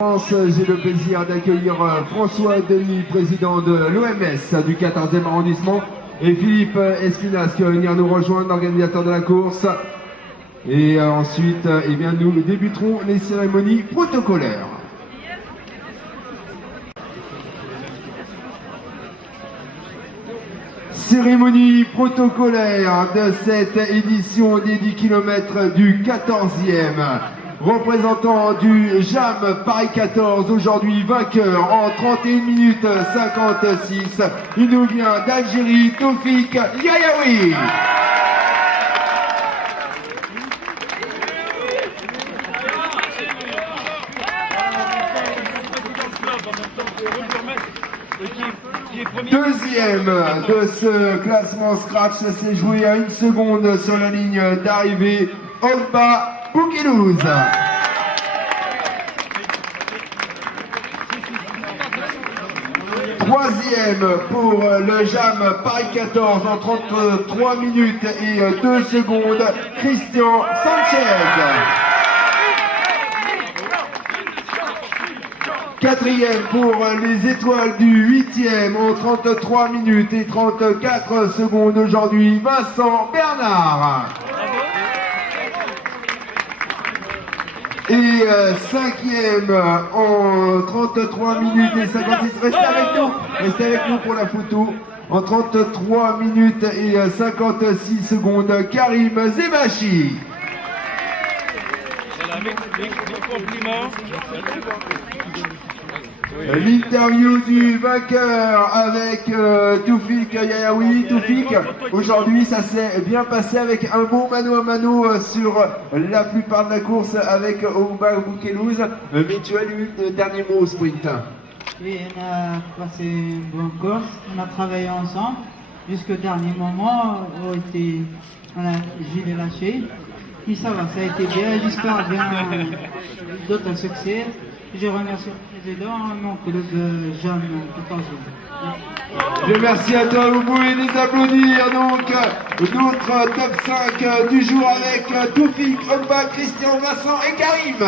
J'ai le plaisir d'accueillir François Denis, président de l'OMS du 14e arrondissement, et Philippe Espinasse qui va venir nous rejoindre, l'organisateur de la course. Et ensuite, eh bien, nous débuterons les cérémonies protocolaires. Cérémonie protocolaire de cette édition des 10 km du 14e. Représentant du JAM Paris 14, aujourd'hui vainqueur en 31 minutes 56. Il nous vient d'Algérie, Taoufik Yayaoui. Deuxième de ce classement scratch, ça s'est joué à 1 seconde sur la ligne d'arrivée. Olba Boukelouz. Troisième pour le JAM Paris 14 en 33 minutes et 2 secondes, Christian Sanchez. Quatrième pour les étoiles du 8e en 33 minutes et 34 secondes aujourd'hui, Vincent Bernard. Et cinquième en 33 minutes et 56, restez avec nous pour la photo, en 33 minutes et 56 secondes, Karim Zebachi. L'interview du vainqueur avec Taoufik Yayaoui. Taoufik, aujourd'hui ça s'est bien passé avec un bon mano à mano sur la plupart de la course avec Olba Boukelouz. Mais tu as eu le dernier mot au sprint. Oui, on a passé une bonne course, on a travaillé ensemble jusqu'au dernier moment où j'ai lâché. Et ça va, ça a été bien, j'espère bien d'autres succès. Je remercie le président, mon club JAM 14. Merci à toi, vous pouvez les applaudir. Donc, notre top 5 du jour avec Taoufik, Olba, Christian, Vincent et Karim.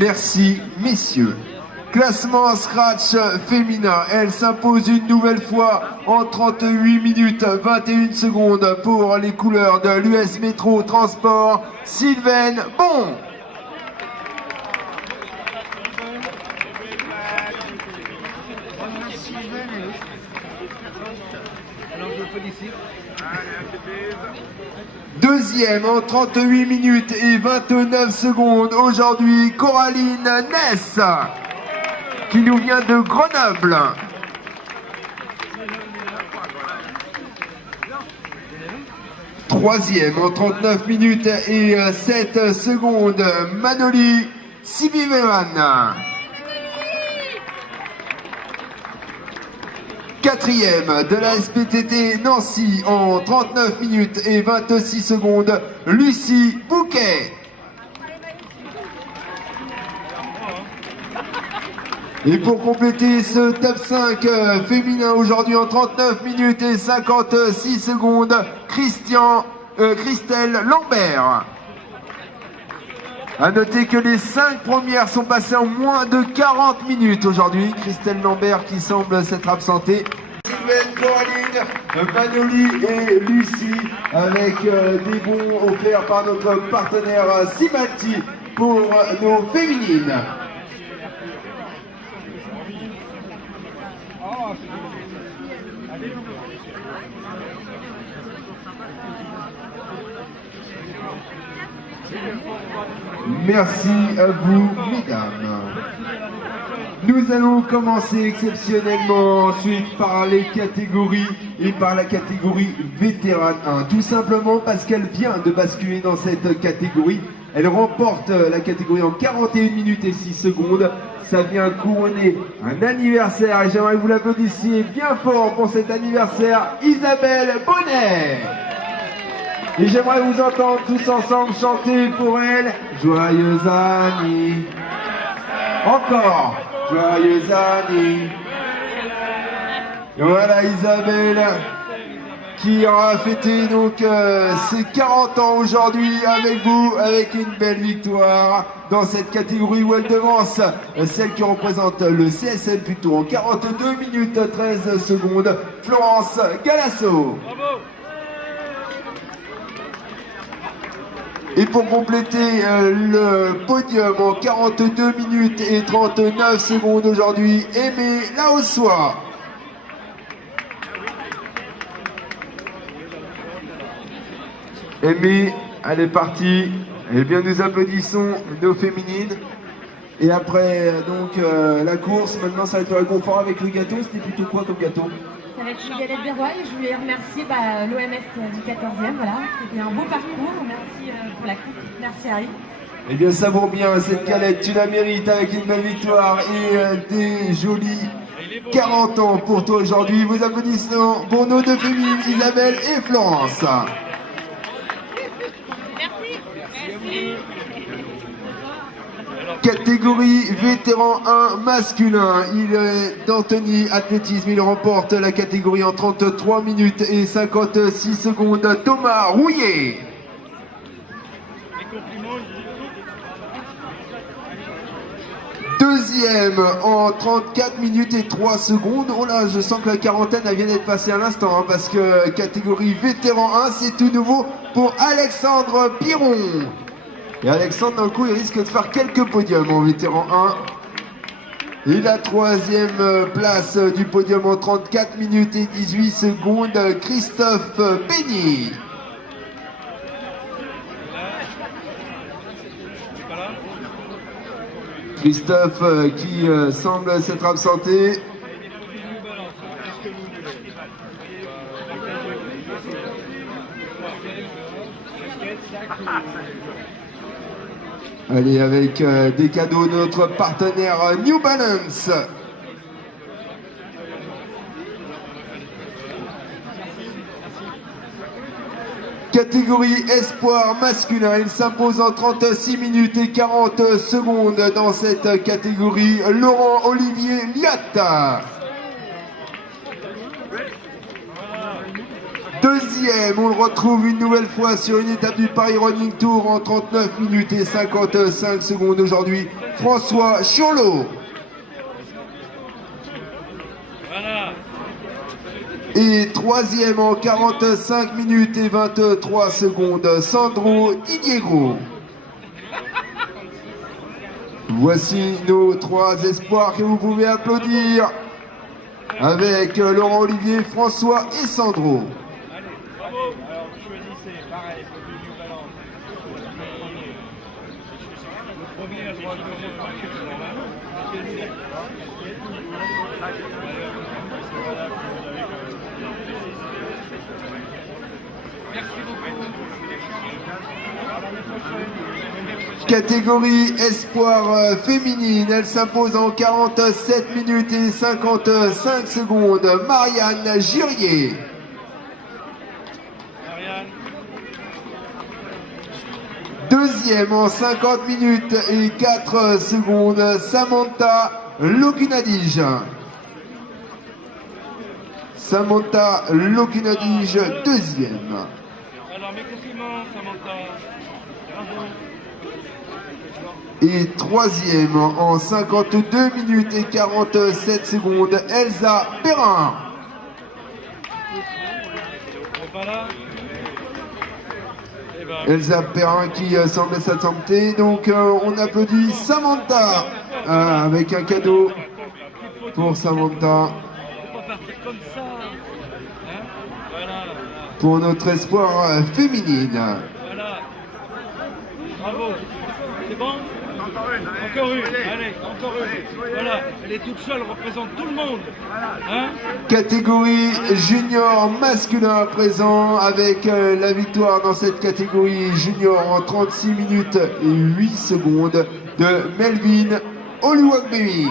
Merci, messieurs. Classement scratch féminin, elle s'impose une nouvelle fois en 38 minutes 21 secondes pour les couleurs de l'US Métro Transport, Sylvaine Bon. Deuxième en 38 minutes et 29 secondes aujourd'hui, Coraline Ness, qui nous vient de Grenoble. Troisième en 39 minutes et 7 secondes, Manoli Sibiveran. Quatrième de la SPTT Nancy en 39 minutes et 26 secondes, Lucie Bouquet. Et pour compléter ce top 5 féminin aujourd'hui en 39 minutes et 56 secondes, Christelle Lambert. A noter que les 5 premières sont passées en moins de 40 minutes aujourd'hui. Christelle Lambert qui semble s'être absentée. Sylvaine, Coraline, Manoli et Lucie avec des bons offerts par notre partenaire Simalti pour nos féminines. Merci à vous, mesdames. Nous allons commencer exceptionnellement ensuite par les catégories et par la catégorie vétérane 1. Tout simplement parce qu'elle vient de basculer dans cette catégorie. Elle remporte la catégorie en 41 minutes et 6 secondes. Ça vient couronner un anniversaire et j'aimerais que vous l'applaudissiez bien fort pour cet anniversaire, Isabelle Bonnet. Et j'aimerais vous entendre tous ensemble chanter pour elle Joyeux anniversaire. Encore Joyeux anniversaire. Voilà Isabelle qui aura fêté donc ses 40 ans aujourd'hui avec vous, avec une belle victoire dans cette catégorie où elle devance celle qui représente le CSM plutôt en 42 minutes 13 secondes, Florence Galasso. Bravo. Et pour compléter le podium en 42 minutes et 39 secondes aujourd'hui, Aimé Laossois. Aimé, elle est partie. Eh bien, nous applaudissons nos féminines. Et après donc la course, maintenant ça va être le réconfort avec le gâteau. C'était plutôt quoi comme gâteau? Ça va être une galette des rois et je voulais remercier l'OMS du 14e. Voilà, c'était un beau parcours. Merci pour la coupe. Merci Harry. Eh bien, savoure bien cette galette, tu la mérites avec une belle victoire et des jolis 40 ans pour toi aujourd'hui. Vos applaudissements pour nos deux féminines, Isabelle et Florence. Catégorie vétéran 1 masculin, il est d'Anthony Athlétisme, il remporte la catégorie en 33 minutes et 56 secondes. Thomas Rouillet. Deuxième en 34 minutes et 3 secondes. Oh là, je sens que la quarantaine elle vient d'être passée à l'instant hein, parce que catégorie vétéran 1, c'est tout nouveau pour Alexandre Piron. Et Alexandre, d'un coup, il risque de faire quelques podiums en vétéran 1. Et la troisième place du podium en 34 minutes et 18 secondes, Christophe Béni. Christophe qui semble s'être absenté. Allez, avec des cadeaux de notre partenaire New Balance. Catégorie espoir masculin, il s'impose en 36 minutes et 40 secondes dans cette catégorie. Laurent Olivier Liatta. Deuxième, on le retrouve une nouvelle fois sur une étape du Paris Running Tour en 39 minutes et 55 secondes aujourd'hui, François Churlot. Voilà. Et troisième en 45 minutes et 23 secondes, Sandro Didiegro. Voici nos trois espoirs que vous pouvez applaudir avec Laurent Olivier, François et Sandro. Alors choisissez, pareil, pour du New Balance. Le premier a le droit de Merci beaucoup. Catégorie espoir féminine, elle s'impose en 47 minutes et 55 secondes, Marianne Girier. Deuxième en 50 minutes et 4 secondes, Samantha Lokunadige. Samantha Lokunadige, deuxième. Alors mes compliments, Samantha. Bravo. Et troisième en 52 minutes et 47 secondes, Elsa Perrin. Voilà. Elsa Perrin qui semble s'attenter. Donc on applaudit Samantha avec un cadeau pour Samantha. Comme ça. Hein, voilà. Pour notre espoir féminine. Voilà. Bravo. C'est bon? Encore une. Allez, encore une. Voilà. Elle est toute seule, représente tout le monde. Hein? Catégorie junior masculin présent avec la victoire dans cette catégorie junior en 36 minutes et 8 secondes de Melvin Oluwagbemi.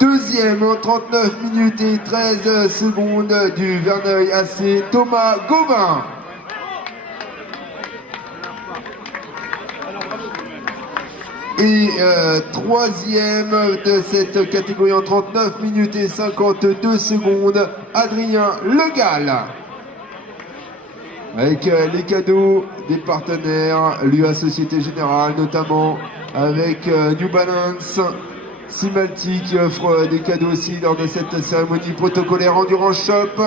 Deuxième en 39 minutes et 13 secondes du Verneuil AC, Thomas Gauvin. Et troisième de cette catégorie en 39 minutes et 52 secondes, Adrien Legal. Avec les cadeaux des partenaires, l'UA Société Générale notamment, avec New Balance, Simalti qui offre des cadeaux aussi lors de cette cérémonie protocolaire Endurance Shop.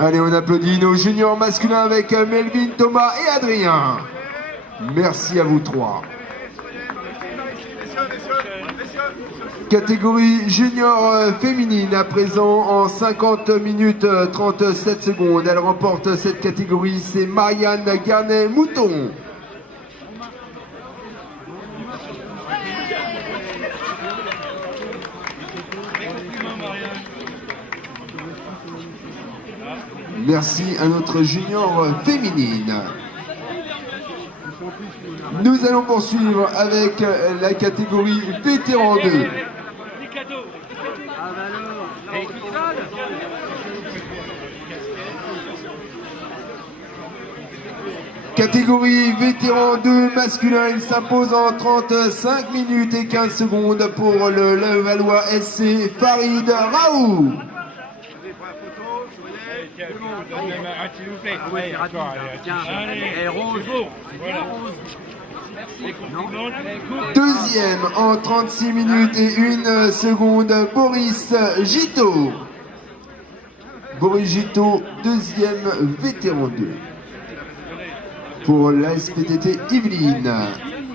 Allez, on applaudit nos juniors masculins avec Melvin, Thomas et Adrien. Merci à vous trois. Catégorie junior féminine à présent en 50 minutes 37 secondes. Elle remporte cette catégorie, c'est Marianne Garnet-Mouton. Merci à notre junior féminine. Nous allons poursuivre avec la catégorie vétéran 2. Catégorie vétéran 2 masculin, il s'impose en 35 minutes et 15 secondes pour le Levallois SC Farid Raoult. S'il vous plaît. Oui, d'accord. Allez, rose. Voilà. Deuxième en 36 minutes et 1 seconde, Boris Gito. Boris Gito, deuxième vétéran 2 pour la SPTT Yvelines.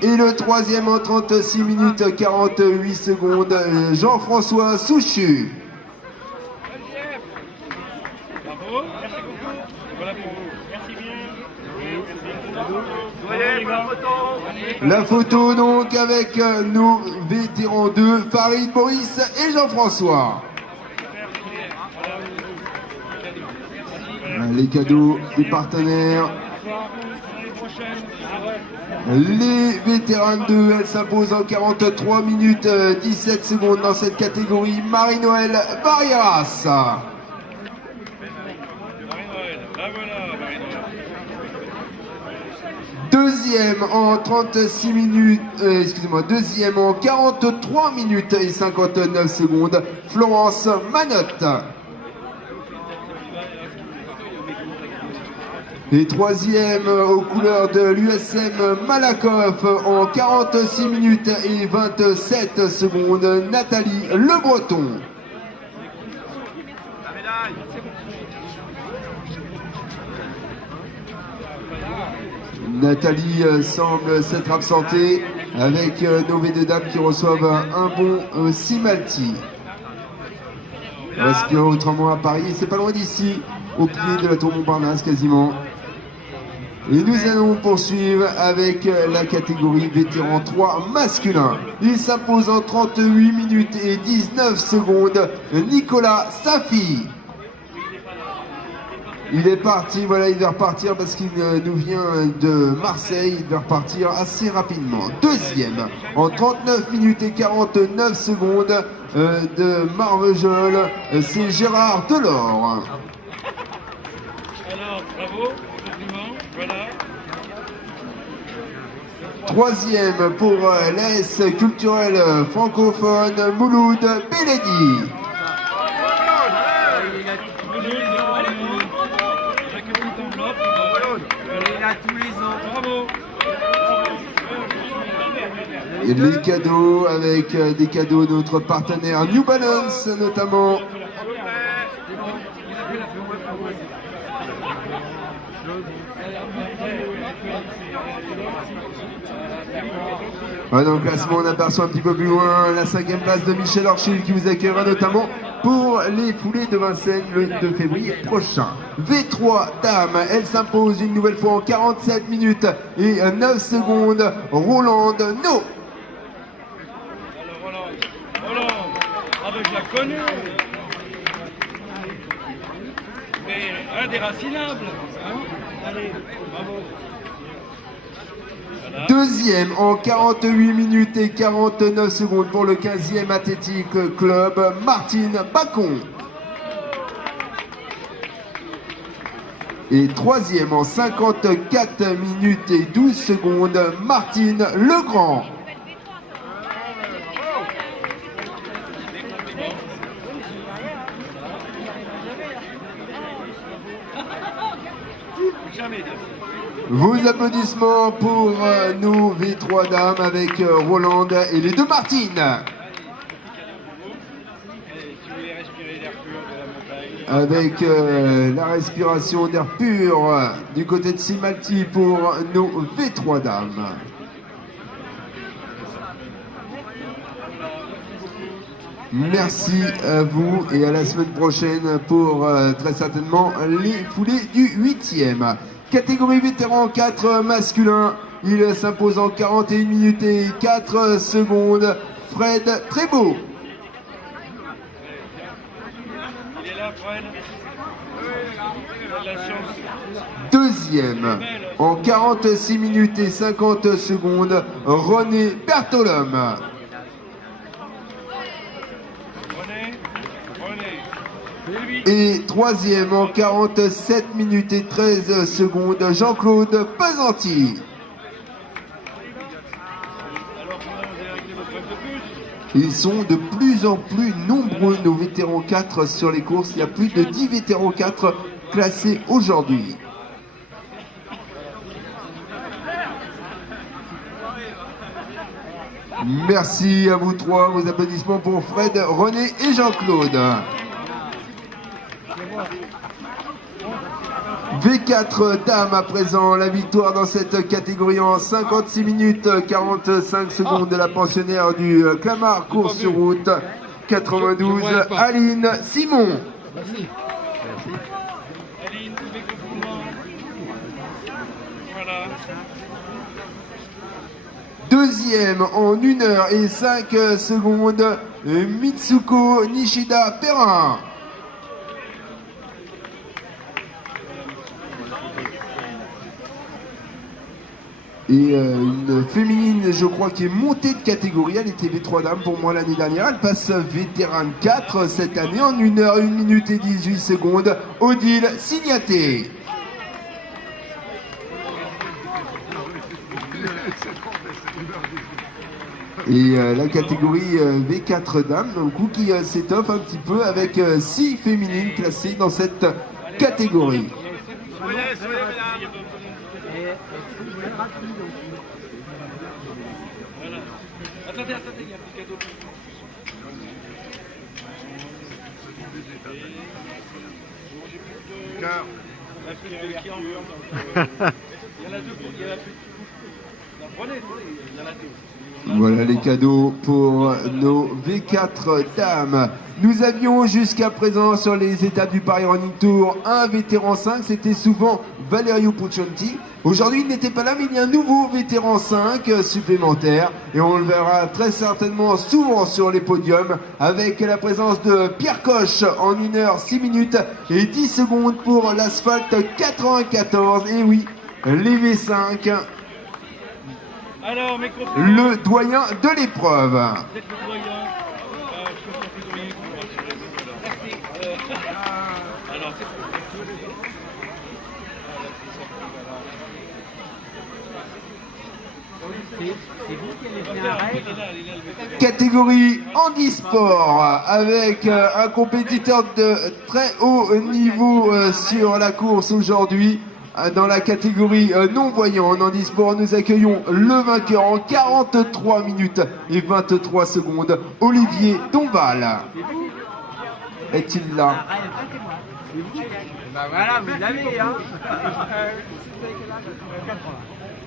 Et le troisième en 36 minutes 48 secondes, Jean-François Souchu. Bravo, merci beaucoup. Voilà pour vous. Merci bien. La photo donc avec nos vétérans 2, Farid, Boris et Jean-François. Les cadeaux des partenaires. Les vétérans 2, elle s'impose en 43 minutes 17 secondes dans cette catégorie. Marie-Noël Barriras. Deuxième en 36 minutes, deuxième en 43 minutes et 59 secondes, Florence Manotte. Et troisième aux couleurs de l'USM Malakoff en 46 minutes et 27 secondes, Nathalie Le Breton. Nathalie semble s'être absentée avec nos V2 dames qui reçoivent un bon Simalti. Parce qu'autrement à Paris, c'est pas loin d'ici, au pied de la tour Montparnasse quasiment. Et nous allons poursuivre avec la catégorie vétéran 3 masculin. Il s'impose en 38 minutes et 19 secondes, Nicolas Safi. Il est parti, voilà, il va repartir parce qu'il nous vient de Marseille, il va repartir assez rapidement. Deuxième, en 39 minutes et 49 secondes de Marvejols, c'est Gérard Delors. Alors, bravo, compliment, voilà. Troisième pour l'AS culturel francophone, Mouloud Beledi. Et les cadeaux avec des cadeaux de notre partenaire New Balance notamment. Dans le classement, on aperçoit un petit peu plus loin la 5e place de Michel Orchil qui vous accueillera notamment pour les foulées de Vincennes le 2 février prochain. V3 Dame, elle s'impose une nouvelle fois en 47 minutes et 9 secondes. Roland No. Roland, ah ben je la connais. Mais indéracinable. Allez, bravo. Voilà. Deuxième en 48 minutes et 49 secondes pour le 15e Athletic Club, Martine Bacon. Et troisième en 54 minutes et 12 secondes, Martine Legrand. Vos applaudissements pour nos V3 dames avec Roland et les deux Martines. Avec la respiration d'air pur du côté de Simalti pour nos V3 dames. Merci à vous et à la semaine prochaine pour très certainement les foulées du 8e. Catégorie vétéran 4 masculin, il s'impose en 41 minutes et 4 secondes. Fred Trébeau. Il est là, Fred. Il a de la chance. Deuxième en 46 minutes et 50 secondes, René Bertolum. Et troisième en 47 minutes et 13 secondes, Jean-Claude Pesanti. Ils sont de plus en plus nombreux, nos vétérans 4 sur les courses. Il y a plus de 10 vétérans 4 classés aujourd'hui. Merci à vous trois. Vos applaudissements pour Fred, René et Jean-Claude. V4 dames à présent, la victoire dans cette catégorie en 56 minutes 45 secondes de la pensionnaire du Clamart course sur route 92, Aline Simon. Merci. Aline, voilà. Deuxième en 1 heure et 5 secondes, Mitsuko Nishida Perrin. Et une féminine, je crois, qui est montée de catégorie. Elle était V3 dames pour moi l'année dernière. Elle passe vétéran 4 cette année en 1 heure, 1 minute et 18 secondes. Odile Signaté. Et la catégorie V4 dames, donc qui s'étoffe un petit peu avec 6 féminines classées dans cette catégorie. Attendez, il y a plus cadeau. Cœur. Il y en a deux, il y en a plus. Prenez, il y en a deux. Voilà les cadeaux pour nos V4 dames. Nous avions jusqu'à présent sur les étapes du Paris Running Tour un vétéran 5, c'était souvent Valerio Puccionti. Aujourd'hui il n'était pas là, mais il y a un nouveau vétéran 5 supplémentaire et on le verra très certainement souvent sur les podiums avec la présence de Pierre Coche en 1 heure 6 minutes et 10 secondes pour l'asphalte 94. Et oui, les V5. Alors, mes le doyen de l'épreuve. Vous êtes le doyen. Je peux plus doyen. Merci. Alors, c'est vous qui allez faire un rêve. Catégorie handisport avec un compétiteur de très haut niveau sur la course aujourd'hui. Dans la catégorie non-voyant en handisport, nous accueillons le vainqueur en 43 minutes et 23 secondes, Olivier Dombal. Est-il là? Bah voilà, vous l'avez, hein.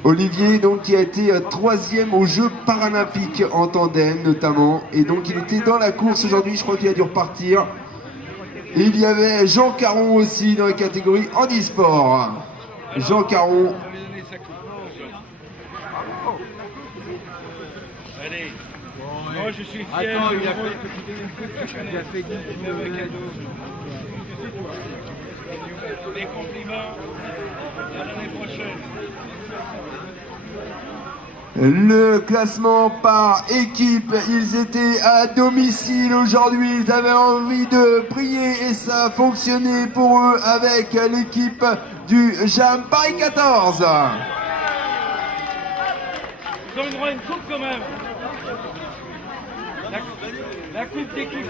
Olivier, donc, qui a été 3e aux Jeux paralympiques en tandem notamment, et donc il était dans la course aujourd'hui, je crois qu'il a dû repartir. Et il y avait Jean Caron aussi dans la catégorie handisport. Jean Caron. Allez, moi je suis fier. Attends, il a fait 10 cadeaux. Les compliments à l'année prochaine. Le classement par équipe, ils étaient à domicile aujourd'hui, ils avaient envie de briller et ça a fonctionné pour eux avec l'équipe du JAM Paris 14. Ils ont eu droit à une coupe quand même. La coupe d'équipe.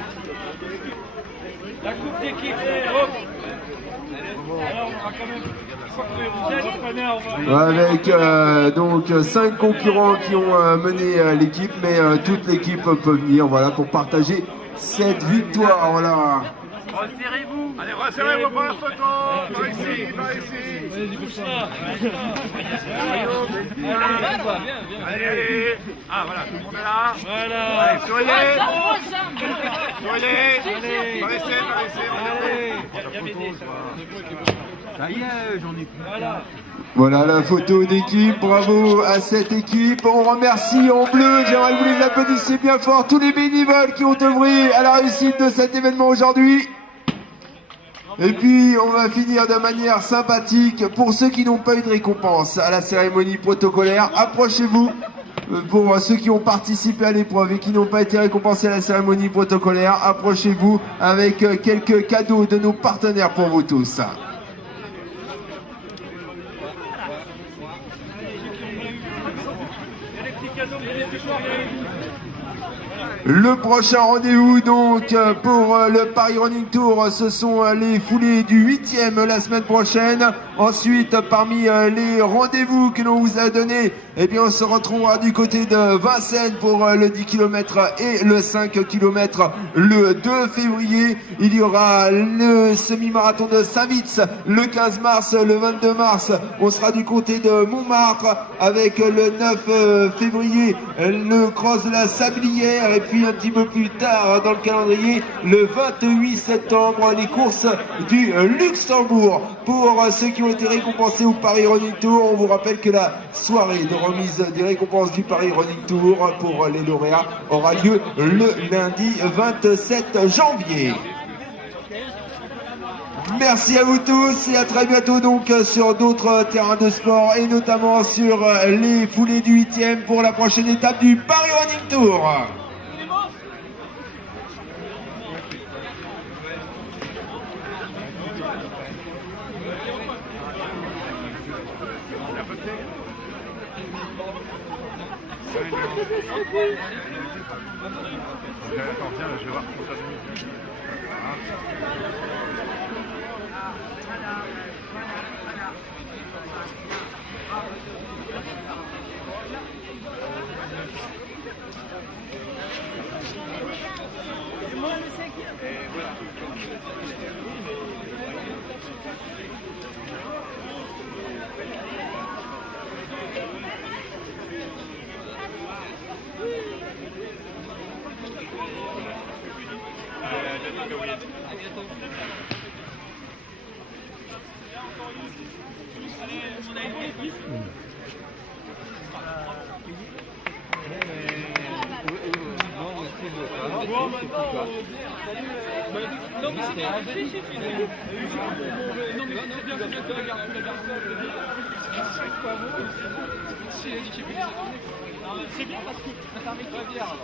La coupe d'équipe. Oh. Alors on va quand même... Avec donc 5 concurrents qui ont mené l'équipe, mais toute l'équipe peut venir, voilà, pour partager cette victoire. Voilà. Resserrez-vous. Allez, resserrez-vous pour la photo. Par ici, par ici. Vas-y, bouge ça. Allez. Ah, voilà, tout le monde est là. Voilà. Allez, soyez. Soyez. Par ici, regardez. Ça y est, j'en ai plus. Voilà. Voilà la photo d'équipe, bravo à cette équipe. On remercie en bleu, j'aimerais que vous les applaudissiez bien fort, tous les bénévoles qui ont œuvré à la réussite de cet événement aujourd'hui. Et puis on va finir de manière sympathique. Pour ceux qui n'ont pas eu de récompense à la cérémonie protocolaire, approchez-vous. Pour ceux qui ont participé à l'épreuve et qui n'ont pas été récompensés à la cérémonie protocolaire, approchez-vous avec quelques cadeaux de nos partenaires pour vous tous. Le prochain rendez-vous donc pour le Paris Running Tour, ce sont les foulées du 8e la semaine prochaine. Ensuite, parmi les rendez-vous que l'on vous a donnés, eh bien, on se retrouvera du côté de Vincennes pour le 10 km et le 5 km le 2 février. Il y aura le semi-marathon de Saint-Vitz le 15 mars, le 22 mars. On sera du côté de Montmartre avec le 9 février le cross de la Sablière. Et puis un petit peu plus tard dans le calendrier, le 28 septembre, les courses du Luxembourg. Pour ceux qui ont été récompensés au Paris Running Tour, on vous rappelle que la soirée de remise des récompenses du Paris Running Tour pour les lauréats aura lieu le lundi 27 janvier. Merci à vous tous et à très bientôt donc sur d'autres terrains de sport et notamment sur les foulées du 8e pour la prochaine étape du Paris Running Tour. Attends, viens, je vais voir comment ça se met. C'est bien parce que ça permet de bière.